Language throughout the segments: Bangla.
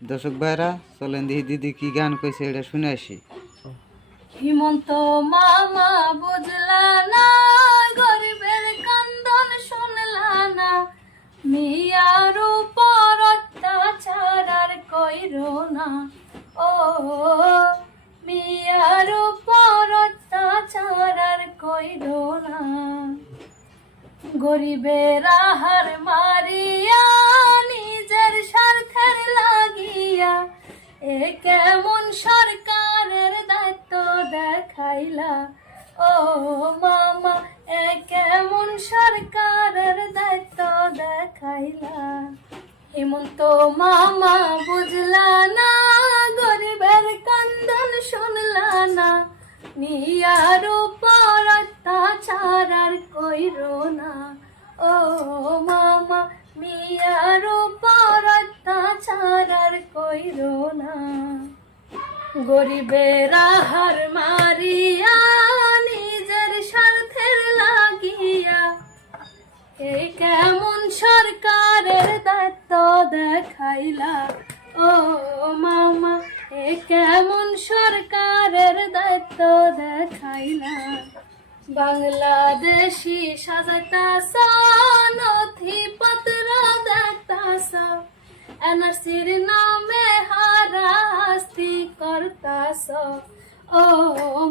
দর্শক ভাইরা চলেন দেখি দিদি কি গান কইছে এটা শুনে আসি। হিমন্ত মামা বুঝলা না, গরিবের কান্দন শুনলা না, মিয়ার উপর অত্যাচার আর কইরো না। ও মিয়ার উপর অত্যাচার আর কইরো না। গরিবের আহার মারিয়া নিজের স্বার্থের লাগিয়া এ কেমন সরকারের দায়িত্ব দেখাইলা। ও মামা এ কেমন সরকারের দায়িত্ব দেখাইলা। হেমন্ত মামা বুঝলা না, গরিবের কান্দন শুনলা না, মিয়ার উপর অত্যাচার আর কইরো না। ও মামা মিয়ার উপর অত্যাচার আর কইরো না। গরিবের আহার মারিয়া নিজের স্বার্থের লাগিয়া এই কেমন সরকারের দায়িত্ব দেখাইলা। ও মামা এ কেমন সরকারের দায়িত্ব দেখাইলা। বাংলাদেশি সাজাইতাছ, নথিপত্র দেখতাছ, এনআরসির নামে হারাস্তি করতাছ। ও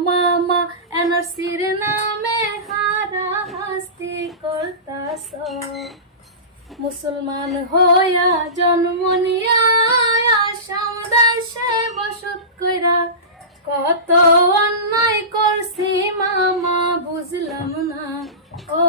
মামা এনআরসির নামে হারাস্তি করতাছ। মুসলমান হইয়া জন্ম নিয়া আসাম দেশে বসত কইরা কত অন্যায় করছি মামা বুঝলাম না। ও